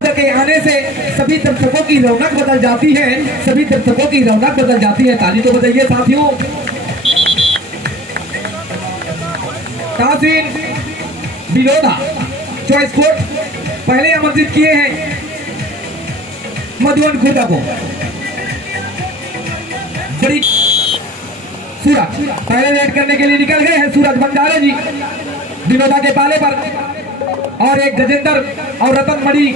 के आने से सभी दर्शकों की रौनक बदल जाती है, सभी दर्शकों की रौनक बदल जाती है। ताली तो बजाइए साथियों। तासीन बिलोदा चॉइस कोर्ट पहले आमंत्रित किए हैं मधुबन खुर्दा को। बड़ी सूरज पहले रेड करने के लिए निकल गए हैं सूरज बंजारे जी बिलोदा के पाले पर, और एक गजेंद्र और रतन मणि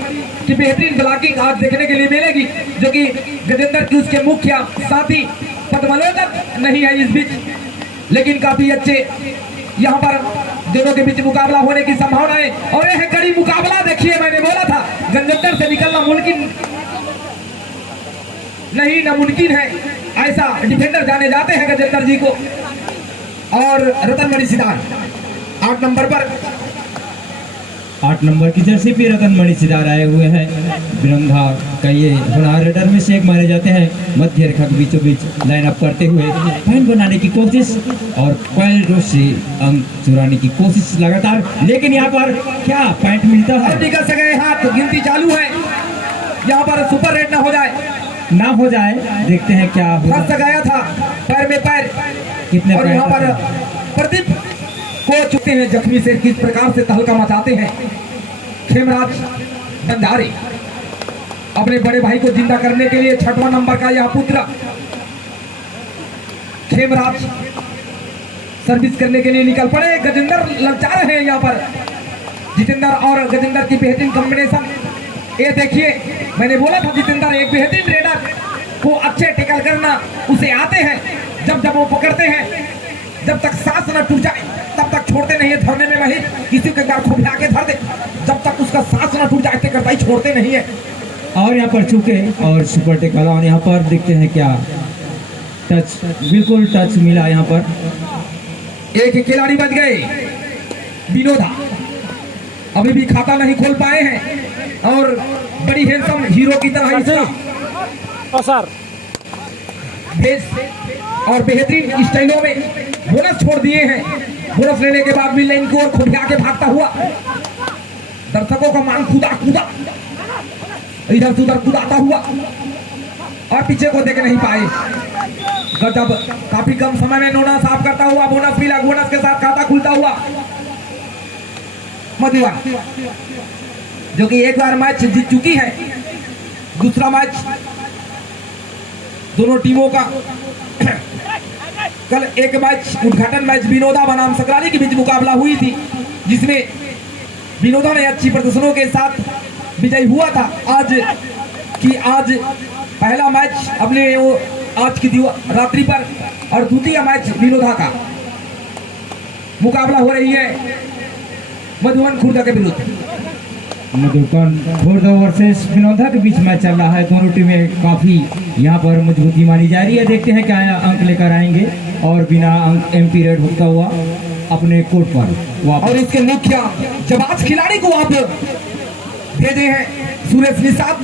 की बेहतरीन ब्लॉकिंग आज देखने के लिए मिलेगी, जो कि गजेंद्र की उसके मुख्य साथी पद्मलोचन नहीं है इस बीच, लेकिन काफी अच्छे यहाँ पर दोनों के बीच मुकाबला होने की संभावना है। और यह कड़ी मुकाबला देखिए, मैंने बोला था गजेंद्र से निकलना मुमकिन नहीं नामुमकिन है, ऐसा डिफेंडर जाने जाते हैं गजेंद्र जी को। और रतन मणि सिद्धार्थ 8 नंबर पर 8 नंबर की जर्सी पे रतन मणि सिदार आए हुए हैं। बिरंधा का ये होनहार रेडर में से एक माने जाते हैं। मध्य रेखा के बीचों बीच लाइन अप करते हुए पॉइंट बनाने की कोशिश और पैरों से अंक चुराने की कोशिश लगातार, लेकिन यहाँ पर क्या पॉइंट मिलता है? निकल सके हाथ, गिनती चालू है। यहाँ पर सुपर रेड ना हो जाए, देखते हैं क्या फंस गया था पैर में पैर कितने। और यहाँ पर प्रदीप को चुके हैं जख्मी से किस प्रकार से तहलका मचाते हैं खेमराज बंजारे अपने बड़े भाई को जिंदा करने के लिए। 6वां नंबर का यह पुत्र खेमराज सर्विस करने के लिए निकल पड़े। गजेंद्र ललचा रहे हैं यहाँ पर, जितेंद्र और गजेंद्र की बेहतरीन कॉम्बिनेशन। ये देखिए, मैंने बोला था जितेंद्र एक बेहतरीन रेडर को अच्छे टिकल करना उसे आते हैं। जब जब वो पकड़ते हैं, जब तक सांस न टूट जाए तब तक छोड़ते नहीं है धरने में। वही किसी के गाल को भिला के धर दे, जब तक उसका सांस न टूट जाए करता ही छोड़ते नहीं है। और यहाँ पर चूके और सुपर टेक वाला, और यहाँ पर देखते हैं क्या टच, बिल्कुल टच मिला यहाँ पर। एक खिलाड़ी बच गए विनोदा, अभी भी खाता नहीं खोल पाए हैं और बड़ी हैंडसम हीरो की तरह इसका भेस और बेहतरीन स्टाइलों में बोनस छोड़ दिए हैं। बोनस लेने के बाद भी लाइन को और खुद के भागता हुआ दर्शकों का मान कूदा इधर से उधर कूदाता हुआ और पीछे को देख नहीं पाए। गजब, काफी कम समय में नोना साफ करता हुआ बोनस मिला, बोनस के साथ खाता खुलता हुआ मधुबन, जो कि एक बार मैच जीत चुकी है। दूसरा मैच दोनों टीमों का कल एक मैच उद्घाटन मैच विनोदा बनाम सकराली के बीच मुकाबला हुई थी, जिसमें विनोदा ने अच्छी प्रदर्शनों के साथ विजयी हुआ था। आज पहला मैच अपने वो आज की रात्रि पर और द्वितीय मैच विनोदा का मुकाबला हो रही है मधुबन खुर्दा के विरुद्ध। मधुबन खुर्दा वर्सेस विनोदा के बीच मैच चल रहा है। दोनों टीमें काफी यहाँ पर मजबूती मानी जा रही है। देखते हैं क्या अंक लेकर आएंगे और बिना अंक एमपी रेड होता हुआ अपने कोर्ट पर वापस। और इसके मुख्य जबाज खिलाड़ी को आप भेजे हैं सुरेश निषाद,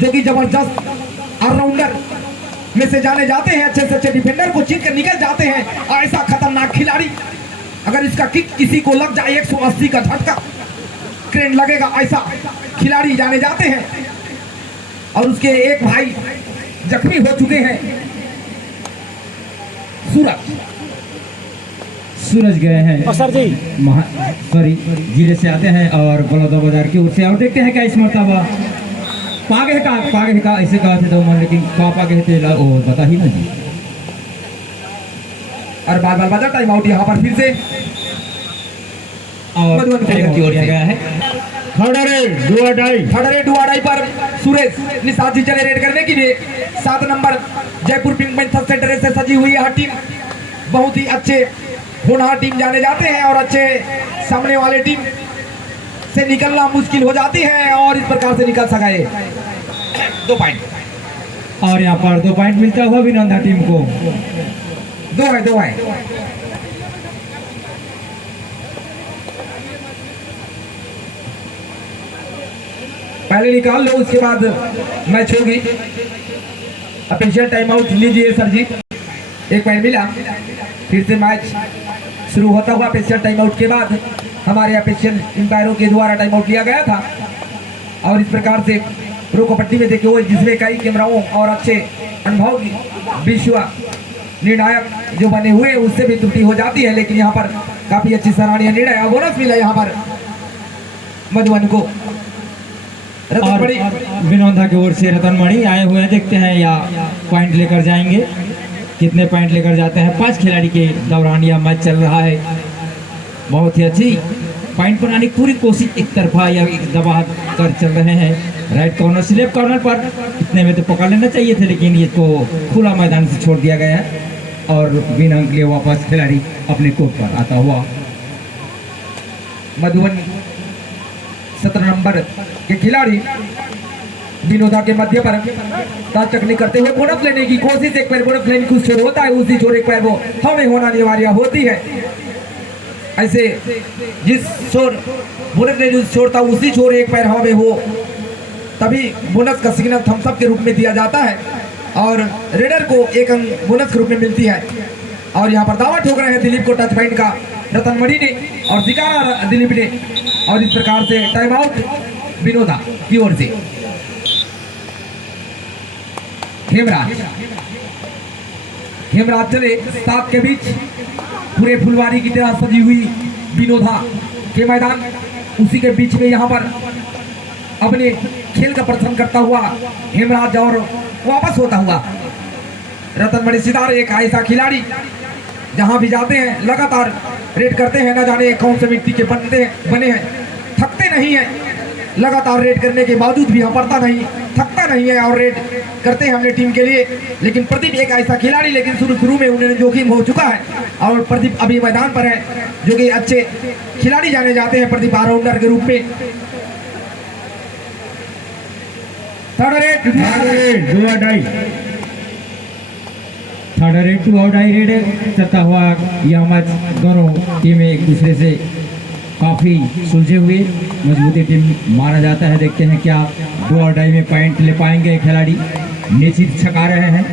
जो कि जबरदस्त ऑलराउंडर में से जाने जाते हैं। अच्छे से अच्छे डिफेंडर को चीर कर निकल जाते हैं। ऐसा खतरनाक खिलाड़ी, अगर इसका किक किसी को लग जाए 180 का झटका ट्रेंड लगेगा, ऐसा खिलाड़ी जाने जाते हैं। और उसके एक भाई जख्मी हो चुके हैं। सूरज गए हैं सर जी सॉरी जिले से आते हैं और बलौदा बाजार की ओर से। और देखते हैं क्या इस मरतबा पागे का ऐसे कहा थे तो मन, लेकिन पागे थे वो बता ही ना जी। और बार बार टाइम आउट यहाँ पर फिर से और गया है। थर्ड डुआडाई पर सुरेश निषाद जी चले रेड करने के लिए। 7 नंबर जयपुर पिंक पैंथर्स से ड्रेस से सजी हुई यह टीम बहुत ही अच्छे होनहार टीम जाने जाते हैं और अच्छे सामने वाले टीम से निकलना मुश्किल हो जाती है और इस प्रकार से निकल सका 2 पॉइंट। और यहाँ पर 2 पॉइंट मिलता हुआ विनोदा टीम को। 2 है। पहले निकाल लो, उसके बाद मैच होगी। ऑफिशियल टाइम आउट लीजिए सर जी। 1 पॉइंट मिला, फिर से मैच शुरू होता हुआ। ऑफिशियल टाइम आउट के बाद हमारे ऑफिशियल एम्पायरों के द्वारा टाइम आउट लिया गया था। और इस प्रकार से प्रो कबड्डी में देखे हुए जिसमें कई कैमराओं और अच्छे अनुभव विश्व निर्णायक जो बने हुए उससे भी त्रुटि हो जाती है, लेकिन यहाँ पर काफी अच्छी सराहनीय निर्णय और बोनस मिला यहाँ पर मधुबन को। और विनोदा की ओर से रतन मणि आए हुए हैं, देखते हैं या पॉइंट लेकर जाएंगे, कितने पॉइंट लेकर जाते हैं। 5 खिलाड़ी के दौरान यह मैच चल रहा है। बहुत ही अच्छी पॉइंट बनाने की पूरी कोशिश एक तरफा या एक दबा कर चल रहे हैं। राइट कॉर्नर से लेफ्ट कॉर्नर पर इतने में तो पकड़ लेना चाहिए थे, लेकिन ये तो खुला मैदान से छोड़ दिया गया है और बिना अंक लिए वापस खिलाड़ी अपने कोर्ट पर आता हुआ। मधुबन 17 नंबर के खिलाड़ी विनोदा के मध्य पर टच चकनी करते हुए बोनस लेने की कोशिश, एक पैर बोनस लेने की छोर होता है, उसी छोर एक पैर वो हमें होना अनिवार्य होती है। ऐसे जिस छोर बोनस लेने उस छोर था उसी छोर एक पैर हमें हो, तभी बोनस का सिग्नल थम्स अप के रूप में दिया जाता है और रेडर को एक अंक बोनस के रूप में मिलती है। और यहाँ पर दावा ठोक रहे हैं दिलीप को टच पॉइंट का रतन मणि ने और दिखाना दिलीप ने, और इस प्रकार से टाइम आउट विनोदा की ओर से। हेमराज चले 7 के बीच पूरे फुलवारी की तरह सजी हुई विनोदा के मैदान, उसी के बीच में यहाँ पर अपने खेल का प्रदर्शन करता हुआ हेमराज और वापस होता हुआ रतन मणि सितारे, एक ऐसा खिलाड़ी जहां भी जाते हैं लगातार रेड करते हैं, न जाने कौन से मिट्टी के बने हैं, थकते नहीं हैं, लगातार रेड करने के बावजूद भी थकता नहीं है और रेड करते हैं अपने टीम के लिए। लेकिन प्रदीप एक ऐसा खिलाड़ी, लेकिन शुरू में उन्हें जोखिम हो चुका है और प्रदीप अभी मैदान पर है, जो कि अच्छे खिलाड़ी जाने जाते हैं प्रदीप ऑलराउंडर के रूप में। Third red 2 out I read चलता हुआ यह मैच दोनों टीमें एक दूसरे से काफ़ी सुलझे हुए मजबूती टीम माना जाता है। देखते हैं क्या 2 आउट आई में पॉइंट ले पाएंगे खिलाड़ी। निश्चित छका रहे हैं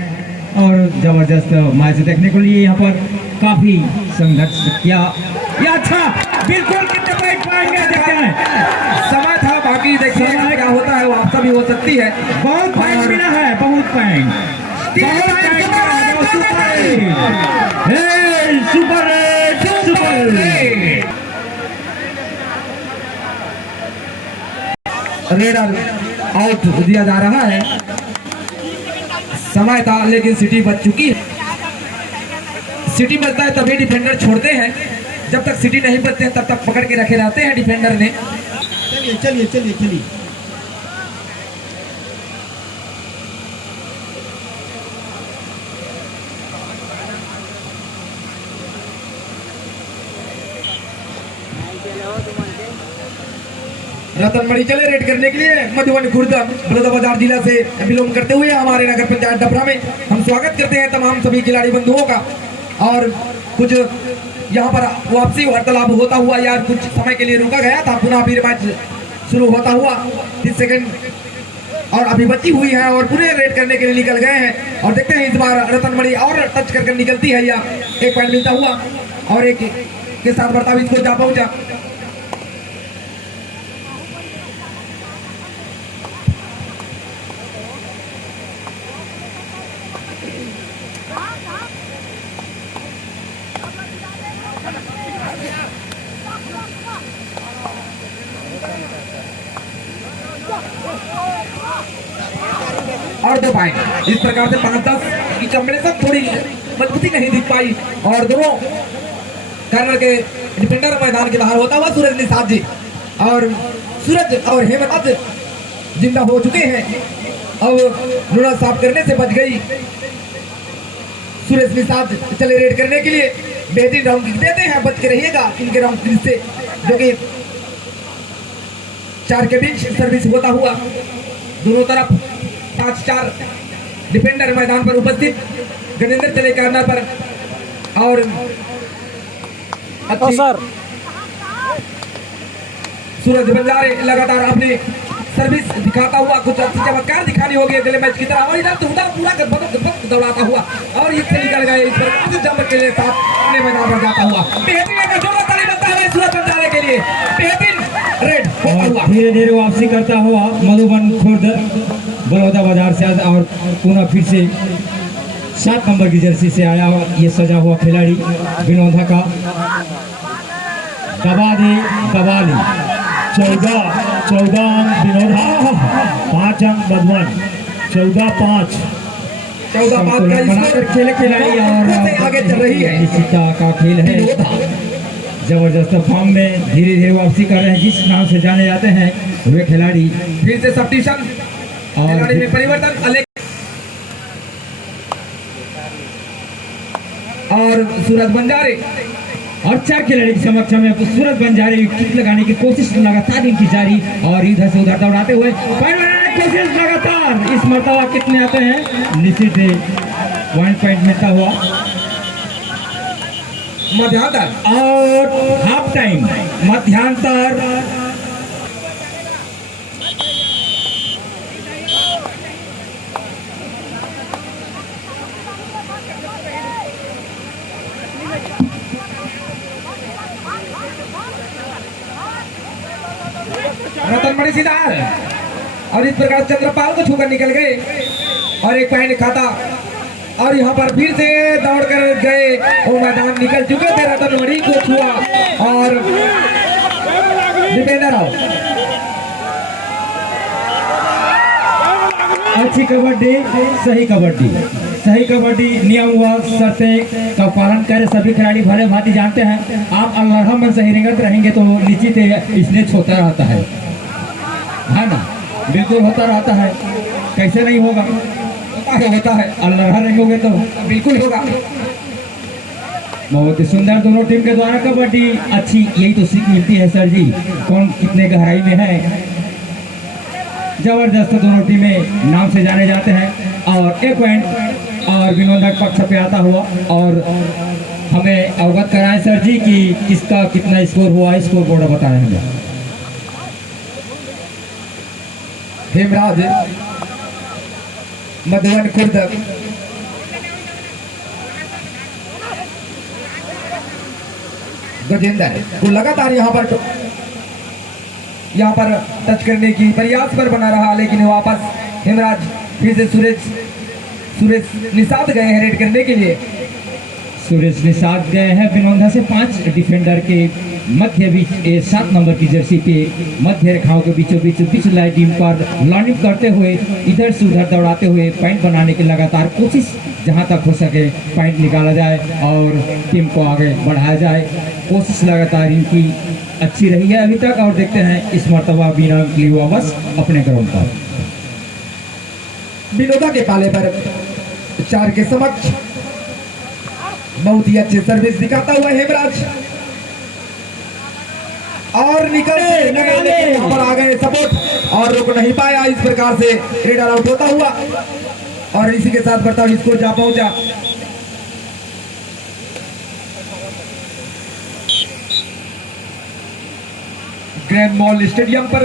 और जबरदस्त मैच देखने को लिए यहाँ पर काफ़ी संघर्ष किया। यह अच्छा बिल्कुल कितने पॉइंट पाएंगे देखते हैं। समय था, बाकी देखिए क्या होता है, वापस भी हो सकती है। बहुत पॉइंट मिला है, बहुत पॉइंट सुपर रेडर आउट दिया जा रहा है। समय था लेकिन सिटी बच चुकी है। सिटी बचता है तभी डिफेंडर छोड़ते हैं, जब तक सिटी नहीं बचते हैं तब तक पकड़ के रखे रहते हैं डिफेंडर ने। चलिए रतन मणि चले रेड करने के लिए मधुबन खुर्द बलौदाबाजार जिला से बिलोंग करते हुए हमारे नगर पंचायत डबरा में हम स्वागत करते हैं तमाम सभी खिलाड़ी बंधुओं का। और कुछ यहाँ पर वापसी वार्तालाप होता हुआ या कुछ समय के लिए रुका गया था, पुनः फिर मैच शुरू होता हुआ 30 सेकंड और अभी बची हुई है और पूरे रेड करने के लिए निकल गए हैं। और देखते हैं इस बार रतन मणि और टच कर निकलती है या एक पॉइंट मिलता हुआ और एक के साथ बर्ताव इसको जा पहुंचा। और 2 पॉइंट इस प्रकार से 5-10 की कॉम्बिनेशन थोड़ी मजबूती नहीं दिख पाई और दोनों कॉर्नर के डिफेंडर मैदान के बाहर होता हुआ सूरज निषाद जी और सूरज और हेमराज जिंदा हो चुके हैं। अब रोड़ा साफ करने से बच गई। सूरज निषाद चले रेड करने के लिए बेहतरीन राउंड किक देते हैं, बच के रहिएगा इनके राउंड किक से, जो कि 4 के बीच सर्विस होता हुआ दोनों तरफ 5-4 डिफेंडर मैदान पर उपस्थित। गजेंद्र चले कॉर्नर पर और सर सूरज बंजारे लगातार अपनी सर्विस दिखाता हुआ कुछ अच्छी चमत्कार दिखानी होगी अगले मैच की तरह। और इधर तो पूरा दौड़ाता हुआ और इससे निकल गए इस पर जंप के लिए साथ अपने मैदान पर जाता हुआ। बेहतरीन का जोड़ा ताली बजता है सूरज बंजारे के लिए। बेहतरीन रेड हुआ। धीरे धीरे वापसी करता हुआ मधुबन खुर्द बड़ौदा बाजार से और पुनः फिर से 7 नंबर की जर्सी से आया हुआ ये सजा हुआ खिलाड़ी विनोदा का दबा ली 14 अंक विनोदा, 5 अंक मधुबन, 14-5। 14 का बनाकर खेले खिलाड़ी और आगे चल रही है निश्चितता का खेल है। जबरदस्त फॉर्म में धीरे धीरे वापसी कर रहे हैं जिस नाम से जाने जाते हैं वे खिलाड़ी। फिर से सब्स्टिट्यूशन, खिलाड़ी में परिवर्तन, और सूरज बंजारे और 4 खिलाड़ी के समक्ष में सूरज बंजारे किक लगाने की कोशिश लगातार इनकी जारी और इधर से उधर दौड़ाते हुए पॉइंट बनाने की कोशिश लगातार। इस मर्तबा कितने आते हैं निश्चित पॉइंट मिलता हुआ मध्यांतर और हाफ टाइम मध्यांतर। रतन मणि सीधा और इस प्रकार चंद्रपाल को छूकर निकल गए और एक पॉइंट खाता और यहाँ पर फिर से दौड़ कर गए और मैदान निकल चुके थे। रतन मणि को छुआ और दीपेंद्र राव अच्छी कबड्डी, सही कबड्डी नियम व शर्तें का पालन करें। सभी खिलाड़ी भले भांति जानते हैं आप अल्लाह मन सही रंगत रहेंगे तो निश्चित स्नेच होता रहता है ना, बिल्कुल होता रहता है, कैसे नहीं होगा, होता है। अल्लाह रहेंगे तो बिल्कुल होगा। बहुत ही सुंदर दोनों टीम के द्वारा कबड्डी अच्छी, यही तो सीख मिलती है सर जी, कौन कितने गहराई में है। जबरदस्त दोनों टीमें नाम से जाने जाते हैं और एक पॉइंट और विनोदा पक्ष पे आता हुआ और हमें अवगत कराएं सर जी कि किसका कितना स्कोर हुआ, स्कोर बोर्ड बताएं हमें। हेमराज मधुबन खुर्द गजेंद्र को लगातार यहाँ पर टच करने की प्रयास पर बना रहा, लेकिन वापस हेमराज फिर से सुरेश निषाद गए हैं रेड करने के लिए। सुरेश निषाद गए हैं विनोदा से 5 डिफेंडर के मध्य बीच 7 नंबर की जर्सी पे मध्य रेखाओं के बीचों बीच लाइन टीम पर लॉन्डिंग करते हुए इधर से उधर दौड़ाते हुए पॉइंट बनाने की लगातार कोशिश, जहां तक हो सके पॉइंट निकाला जाए और टीम को आगे बढ़ाया जाए। कोशिश लगातार इनकी अच्छी रही है अभी तक और देखते हैं इस मर्तबा बिना की वापस अपने ग्राउंड पर। विनोदा के पाले पर 4 के समक्ष बहुत ही अच्छे सर्विस दिखाता हुआ हेमराज और यहाँ पर आ गए सपोर्ट और रुक नहीं पाया। इस प्रकार से रेडर आउट होता हुआ और इसी के साथ बढ़ता हुआ स्कोर जा पहुंचा। ग्रैंड मॉल स्टेडियम पर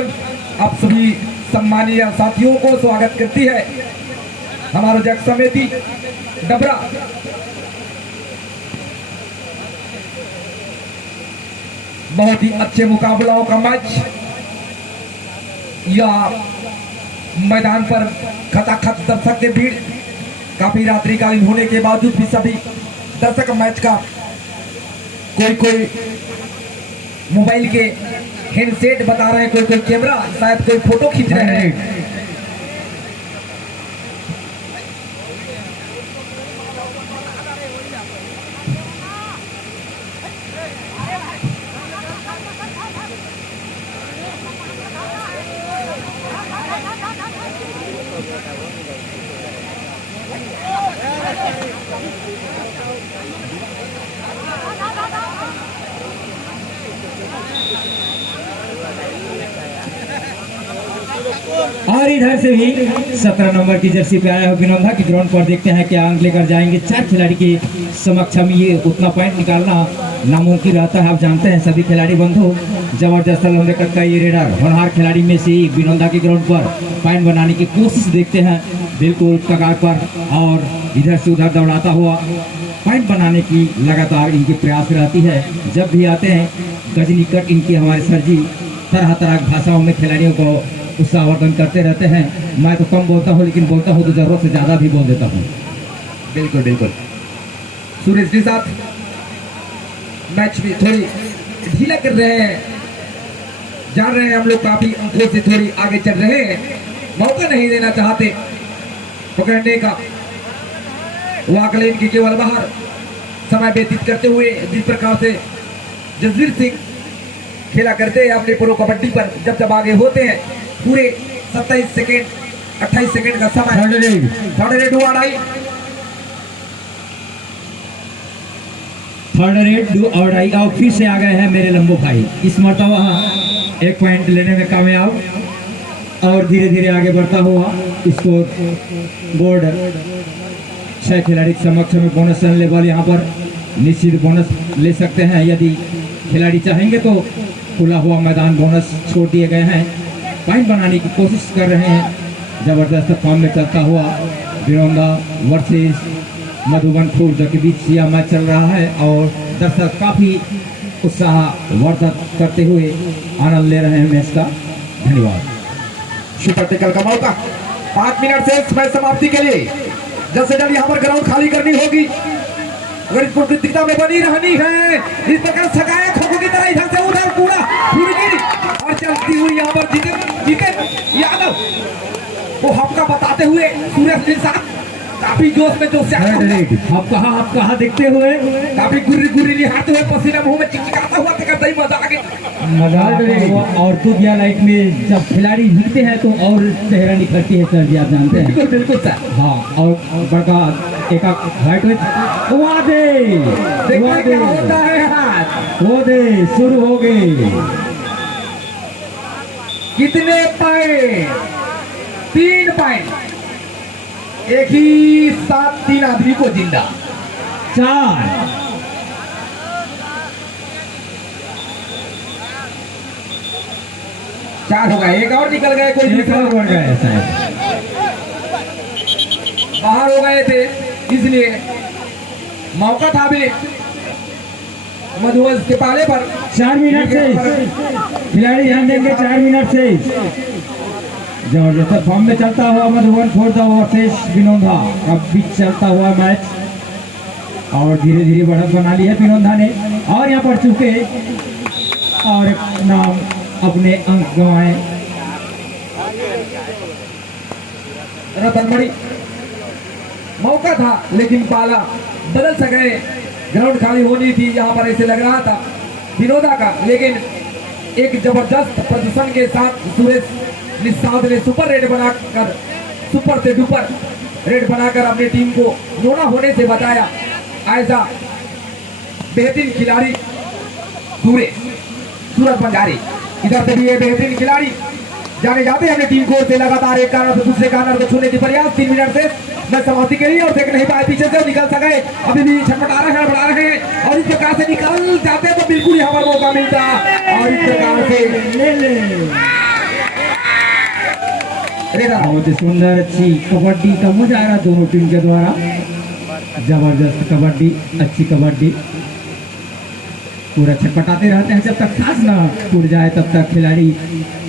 आप सभी सम्मानीय साथियों को स्वागत करती है हमारा जग समिति डबरा। बहुत ही अच्छे मुकाबलाओं का मैच या मैदान पर खचाखच दर्शक के भीड़, काफी रात्रिकालीन होने के बावजूद भी सभी दर्शक मैच का कोई मोबाइल के हैंडसेट बता रहे हैं, कोई कैमरा, शायद कोई फोटो खींच रहे हैं। और इधर से भी 17 नंबर की जर्सी पे आया है विनोदा की ग्राउंड पर। देखते हैं क्या अंक लेकर जाएंगे। 4 खिलाड़ी के समक्ष हम ये उतना पॉइंट निकालना नामुमकिन रहता है। आप जानते हैं सभी खिलाड़ी बंधु, जबरदस्त लंबे कट का ये रेडर होनहार खिलाड़ी में से विनोदा की ग्राउंड पर पॉइंट बनाने की कोशिश देखते हैं, बिल्कुल कगार पर और इधर से उधर दौड़ाता हुआ पॉइंट बनाने की लगातार इनकी प्रयास रहती है। जब भी आते हैं गजनी कट इनकी हमारे सर जी तरह तरह की भाषाओं में खिलाड़ियों को उत्साहवर्धन करते रहते हैं। मैं तो कम बोलता हूँ, लेकिन बोलता हूँ तो जरूरत से ज़्यादा भी बोल देता हूँ। बिल्कुल बिल्कुल। सुरेश जी साथ मैच में थोड़ी ढीला कर रहे हैं, जान रहे हैं हम लोग काफी अंकों से थोड़ी आगे चल रहे हैं, मौका नहीं देना चाहते पकड़ने का। वाकलेन के केवल बाहर समय व्यतीत करते हुए जिस प्रकार से जसवीर सिंह खेला करते हैं अपने प्रो कबड्डी पर, जब आगे होते हैं पूरे 27 सेकेंड 28 सेकेंड का समय। थर्ड रेड हुआ थर्ड रेड डू और डाई। और फिर से आ गए हैं मेरे लंबो भाई, इस मरतबा एक पॉइंट लेने में कामयाब और धीरे धीरे आगे बढ़ता हुआ स्कोर बोर्ड 6 खिलाड़ी के समक्ष में बोनस रन लेवल यहाँ पर निश्चित बोनस ले सकते हैं। यदि खिलाड़ी चाहेंगे तो खुला हुआ मैदान बोनस छोड़ दिए गए हैं। पॉइंट बनाने की कोशिश कर रहे हैं, जबरदस्त फॉर्म में चलता हुआ बिरौंदा वर्सेस मधुबन खुर्द के बीच यह मैच चल रहा है और दर्शक काफी उत्साहवर्धक करते हुए आनंद ले रहे हैं मैच का। धन्यवाद। सुपर टेकल का मौका, 5 मिनट से मैच समाप्ति के लिए जल्द से जल्द यहाँ पर ग्राउंड खाली करनी होगी अगर इस प्रतियोगिता में बनी रहनी है। इस प्रकार सगाया खो की तरह इधर से उधर पूरा फुर्गी और चलती हुई यहाँ पर जीते यादव को हफ्का बताते हुए सूरज के साथ काफी जोश में आप कहा देखते हुए काफी गुर्री निहारते हुए पसीना मुंह में चिकचिकाता हुआ करता ही मजा आ गया। और तो क्या लाइट में जब खिलाड़ी जीतते हैं तो और चेहरा निखरती है सर जी, आप जानते हैं। बिल्कुल बिल्कुल सर। हाँ, और बड़का एक हाइट में होता है हाथ वो दे शुरू हो गए। कितने पॉइंट? 3 पॉइंट। एक ही साथ 3 आदमी को जिंदा। 4 हो गए, एक और निकल गए, कोई दूसरा बढ़ गया शायद, बाहर हो गए थे, इसलिए मौका था भी मधुवंश के पाले पर। 4 मिनट से खिलाड़ी ध्यान देंगे। 4 मिनट से जबरदस्त फॉर्म में चलता हुआ मधुबन खुर्द वर्सेस बिनौंदा का बीच चलता हुआ मैच और धीरे धीरे बढ़त बना ली है बिनौंदा ने और यहाँ पर चुके और नाम अपने अंक गंवाए। रतनमणि मौका था लेकिन पाला बदल सके, ग्राउंड खाली होनी थी, यहाँ पर ऐसे लग रहा था विनोदा का, लेकिन एक जबरदस्त प्रदर्शन के साथ सुरेश निषाद ने सुपर रेड बनाकर, सुपर से डुपर रेड बनाकर अपनी टीम को नोना होने से बचाया। ऐसा बेहतरीन खिलाड़ी सूरज बंजारे इधर से भी ये बेहतरीन खिलाड़ी जाने जाते हैं अपनी टीम को से लगातार एक कारण से दूसरे कारण को छूने की प्रयास। 3 मिनट से मैं समाप्ति के लिए और देख नहीं पाए, पीछे से निकल सके, अभी भी छटपटा रहे हैं, बढ़ा रहे हैं और इस प्रकार से निकल जाते तो बिल्कुल यहाँ पर मौका मिलता और इस प्रकार से बहुत सुंदर अच्छी कबड्डी का मजा आ रहा दोनों टीम के द्वारा। जबरदस्त कबड्डी, अच्छी कबड्डी, पूरा छटपटाते रहते हैं जब तक सांस ना टूट जाए तब तक खिलाड़ी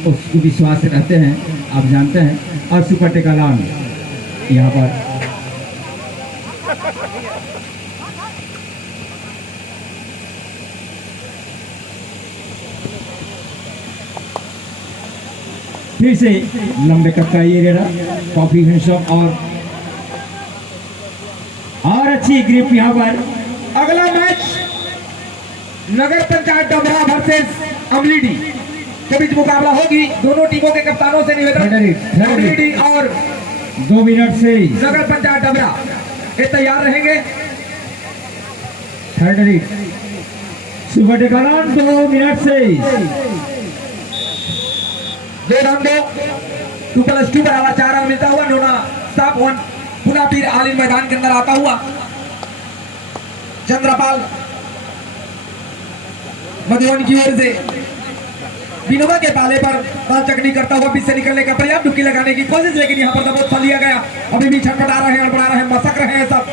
उसको विश्वास रहते हैं, आप जानते हैं। और सुपर टेकलान यहाँ पर फिर से लंबे कट का ये कॉफी हिंसक और अच्छी ग्रिप यहाँ पर। अगला मैच नगर पंचायत डबरा वर्सेस अमलीडी के बीच मुकाबला होगी। दोनों टीमों के कप्तानों से निवेदन, अमलीडी और 2 मिनट से नगर पंचायत डबरा ये तैयार रहेंगे। थर्ड रीड सुपर टेकलान 2 मिनट से 2+2 बराबर 4 रन मिलता हुआ नोना स्टॉप 1 पुनः फिर आलिम मैदान के अंदर आता हुआ चंद्रपाल मधुबन की ओर से विनोबा के पाले पर बाल चकनी करता हुआ बीच से निकलने का प्रयास, डुबकी लगाने की कोशिश, लेकिन यहाँ पर दबोच फल लिया गया। अभी भी छटपटा रहे हैं, बढ़ा रहे हैं, मसक रहे हैं, सब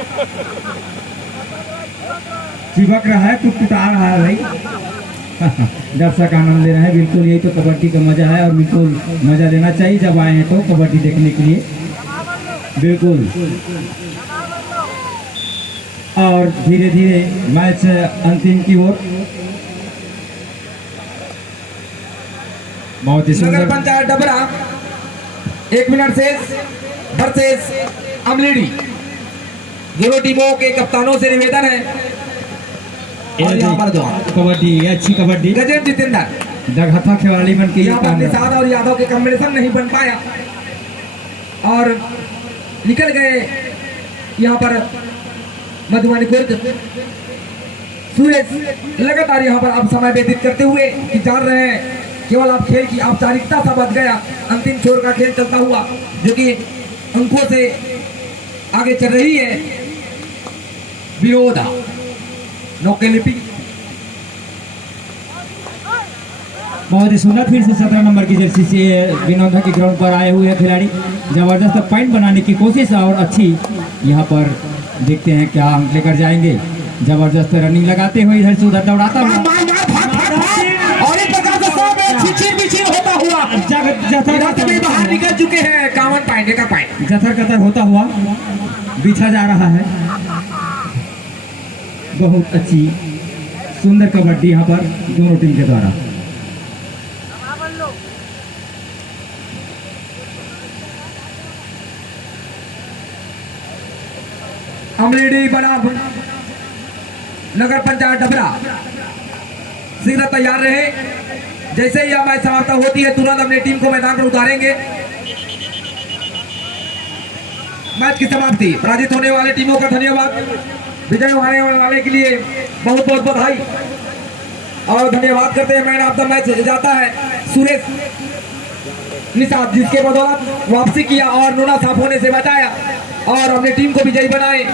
चिपक रहा है, कुटकुटा रहा है भाई। दर्शक आनंद ले रहे हैं। बिल्कुल यही तो कबड्डी का मजा है और बिल्कुल मजा लेना चाहिए जब आए हैं तो कबड्डी देखने के लिए। बिल्कुल और धीरे धीरे मैच अंतिम की ओर। बहुत ही नगर सुंदर पंचायत डबरा 1 मिनट शेष वर्सेस अमलेडी। दोनों टीमों के कप्तानों से निवेदन है और यहाँ पर कबड्डी, अच्छी कबड्डी। गजेंद्र जितेंद्र जगहथा खिलाड़ी बन के यहाँ पर निषाद और यादव के कॉम्बिनेशन नहीं बन पाया और निकल गए यहाँ पर मधुबनी कुर्द। सूरज लगातार यहाँ पर अब समय व्यतीत करते हुए कि जान रहे हैं केवल आप खेल की औपचारिकता सा बच गया। अंतिम छोर का खेल चलता हुआ जो कि अंकों से आगे चल रही है। विरोधा नौके लिपि बहुत ही सुंदर। फिर से 17 नंबर की जर्सी से विनोदा के ग्राउंड पर आए हुए हैं खिलाड़ी। जबरदस्त पॉइंट बनाने की कोशिश और अच्छी यहाँ पर देखते हैं क्या अंक लेकर जाएंगे। जबरदस्त रनिंग लगाते हुए इधर से उधर दौड़ाता हुआ और एक प्रकार से सब चिचिर होता हुआ इधर से बाहर निकल चुके हैं। कामन पाएंगे का पाएंगे जथर कतर होता हुआ बिछा जा रहा है। बहुत अच्छी सुंदर कबड्डी यहाँ पर दोनों टीम के द्वारा। अमलेडी बड़ा नगर पंचायत डबरा शीघ्र तैयार रहे। जैसे ही यह मैच समाप्त होती है तुरंत अपनी टीम को मैदान पर उतारेंगे। मैच की समाप्ति। पराजित होने वाले टीमों का धन्यवाद। विजय होने वाले के लिए बहुत बहुत बधाई और धन्यवाद करते हैं। मैन ऑफ द मैच जाता है सुरेश निषाद, जिसके बदौलत वापसी किया और नोना साफ होने से बचाया और अपनी टीम को विजयी बनाए।